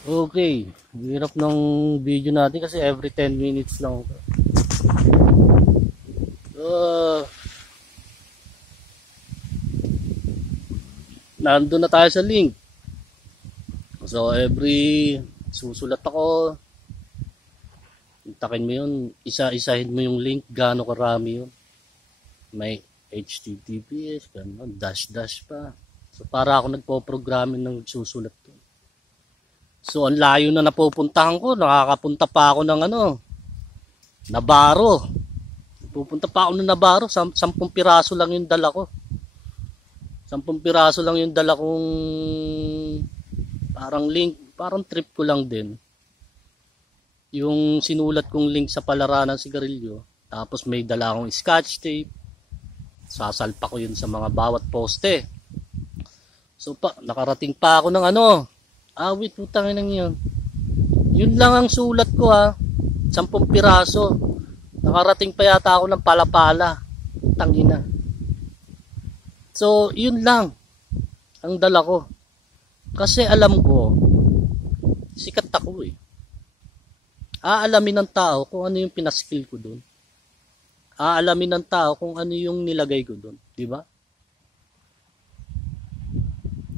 Okay, hirap ng video natin kasi every 10 minutes lang. Uh, Nandun na tayo sa link. So susulat ako, takin mo yun, isa-isahin mo yung link, gaano karami yun. May HTTPS, gano'n, dash pa. So para ako nagpo-programming ng susulat to. So ang layo na napupuntahan ko, nakakapunta pa ako ng Navarro. Pupunta pa ako ng Navarro, 10 piraso lang yung dala ko. 10 piraso lang yung dala kong parang link, parang trip ko lang din. Yung sinulat kong link sa palaran ng sigarilyo, tapos may dala akong scotch tape. Sasalpa ko yun sa mga bawat poste. So nakarating pa ako ng awit, putang ina yun. Yun lang ang sulat ko 10 piraso. Nakarating pa yata ako ng Palapala. Putang ina. So, yun lang ang dala ko. Kasi alam ko, sikat ako eh. Aalamin ng tao kung ano yung pinaskill ko doon. Aalamin ng tao kung ano yung nilagay ko doon. Diba?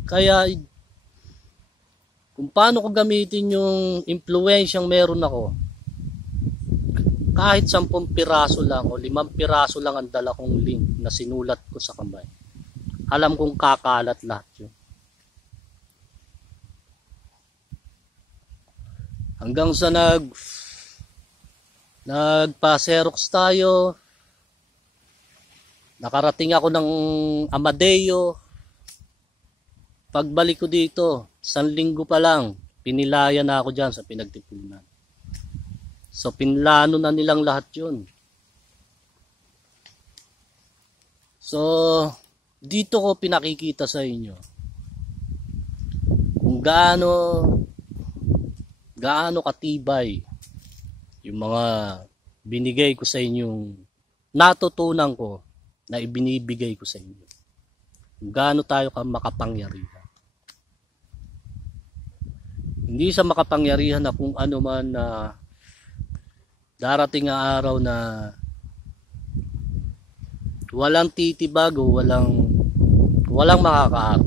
Kaya, kung paano ko gamitin yung impluensyang meron ako, kahit 10 piraso lang o 5 piraso lang ang dala kong link na sinulat ko sa kamay, alam kong kakalat lahat yun. Hanggang sa nagpa-Xerox tayo, nakarating ako ng Amadeo. Pagbalik ko dito, 1 linggo pa lang, pinilaya na ako dyan sa pinagtipunan. So, pinlano na nilang lahat yun. So, dito ko pinakikita sa inyo kung gaano katibay yung mga binigay ko sa inyong natutunan ko na ibinibigay ko sa inyo. Kung gaano tayo makapangyarihan. Hindi sa makapangyarihan na kung ano man na darating ang araw na walang titibag o walang makakaarap.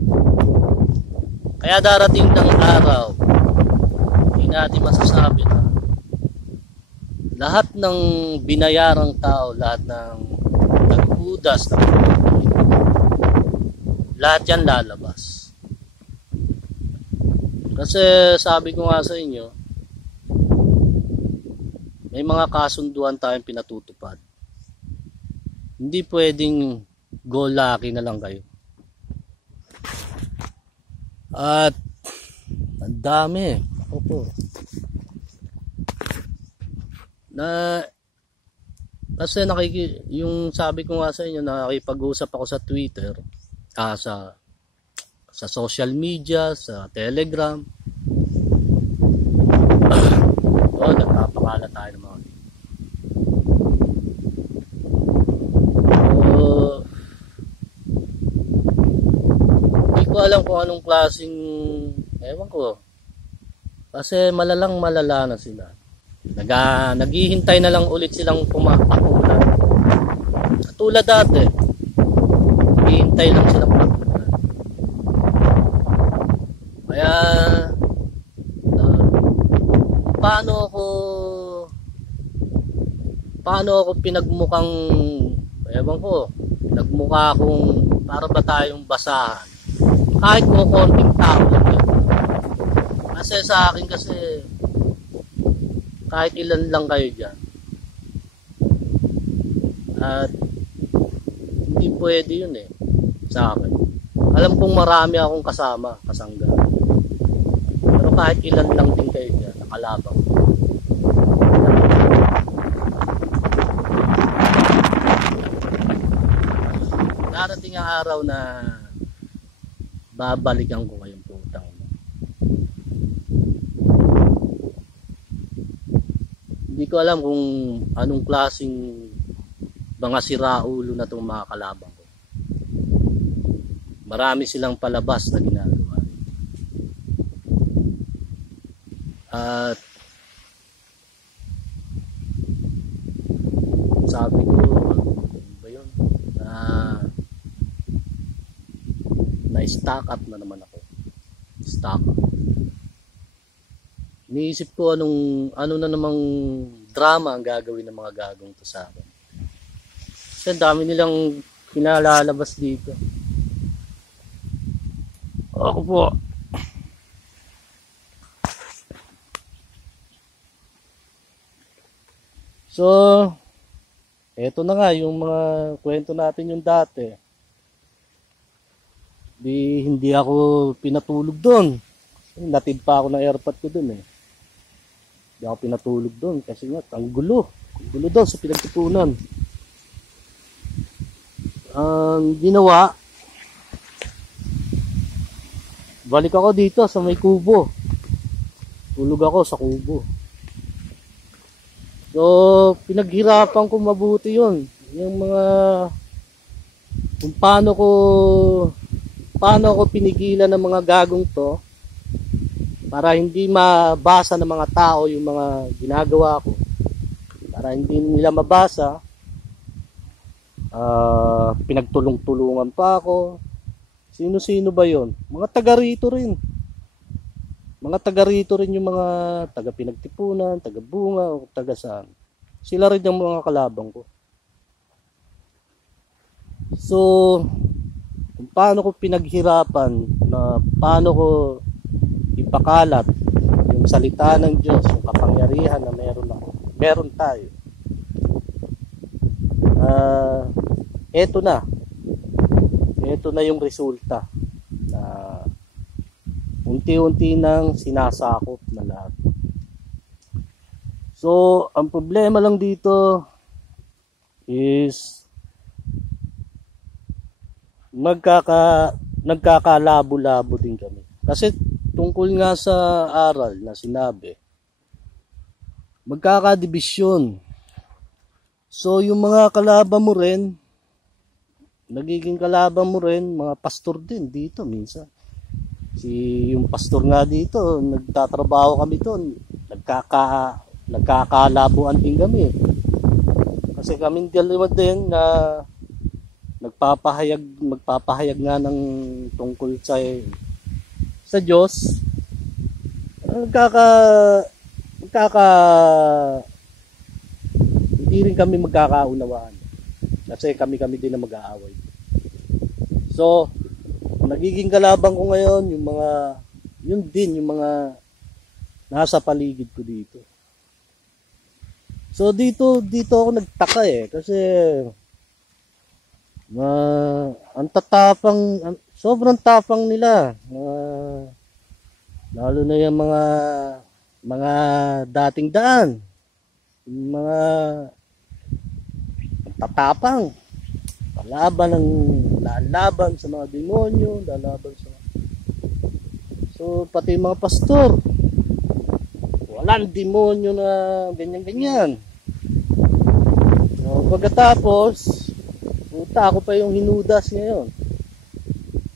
Kaya darating ng araw, hindi natin masasabi na lahat ng binayarang tao, lahat ng naghudas ng lahat yan lalabas. Kasi sabi ko nga sa inyo, may mga kasunduan tayong pinatutupad. Hindi pwedeng go lucky na lang kayo. At ang dami. Ako po. Kasi yung sabi ko nga sa inyo, nakikipag-usap ako sa Twitter, sa social media, sa Telegram. Nagpapakala tayo ng mga hindi ko alam kung anong klaseng ewan ko. Kasi malala na sila. Naghihintay na lang ulit silang pumapakulan. Katulad dati. Naghihintay lang silang pumapakulan. Kaya paano ako pinagmukhang ewan ko, nagmukha akong para ba tayong basahan kahit ko konting tao lang yun. Kasi sa akin kasi kahit ilan lang kayo dyan at hindi pwede yun sa akin. Alam kong marami akong kasangga, pero kahit ilan lang din kayo dyan nakalabang. Darating ang araw na babalikan ko kayong putang. Hindi ko alam kung anong klaseng mga siraulo na itong mga kalabang ko. Marami silang palabas na ginagawa. At sabi ko, ano ba yun? Na-stock up na naman ako. Stock up. Iniisip ko ano na namang drama ang gagawin ng mga gagong to sa akin. Kasi ang dami nilang pinalalabas dito. Ako po. So, eto na nga yung mga kwento natin yung dati. Hindi ako pinatulog doon. Natid pa ako ng airpot ko doon eh. Hindi ako pinatulog doon kasi nga ang gulo. Ang gulo doon sa pinagtipunan. Ang ginawa, balik ako dito sa may kubo. Tulog ako sa kubo. So, pinaghirapan ko mabuti yun. Yung mga, kung paano ko pinigilan ng mga gagong to, para hindi mabasa ng mga tao yung mga ginagawa ko. Para hindi nila mabasa, pinagtulong-tulungan pa ako. Sino-sino ba yon? Mga taga rito rin. Mga taga rito rin yung mga taga pinagtipunan, taga bunga, o taga saan. Sila rin yung mga kalabang ko. So, kung paano ko pinaghirapan, na paano ko ipakalat yung salita ng Diyos, yung kapangyarihan na meron tayo. Eto na yung resulta na unti-unti nang sinasakop na lahat. So, ang problema lang dito is nagkakalabo-labo din kami. Kasi tungkol nga sa aral na sinabi, magkakadibisyon. So, yung mga kalaban mo rin, nagiging kalaban mo rin, mga pastor din dito minsan. Yung pastor nga dito, nagtatrabaho kami doon, nagkakalabuan din kami. Kasi kaming dalawa din na magpapahayag nga ng tungkol sa Diyos. Hindi rin kami magkakaunawaan. Kasi kami din na mag-aaway. So, nagiging kalaban ko ngayon yung mga nasa paligid ko dito. So dito ako nagtaka eh kasi sobrang tapang nila. Lalo na yung mga dating daan. Yung mga tatapang. Lalaban sa mga demonyo, So, pati mga pastor, walang demonyo na ganyan-ganyan. So, pagkatapos, puta ako pa yung hinudas ngayon.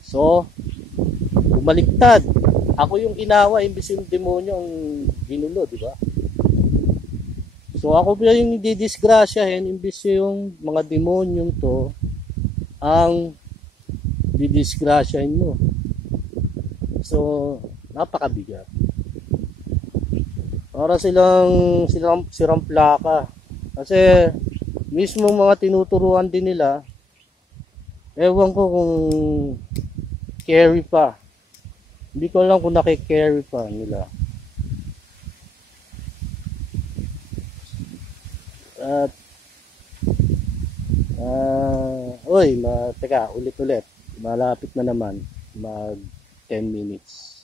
So, bumaliktad. Ako yung ginawa, imbis yung demonyo ang ginulo, di ba? So, ako pa yung didisgrasyahin, imbis yung mga demonyong to, ang didisgrasyahin mo. So, napakabigat. Para sirang plaka. Kasi, mismo mga tinuturuan din nila, ewan ko kung carry pa. Hindi ko alam kung nakikarry pa nila. At teka, ulit. Malapit na naman mag 10 minutes.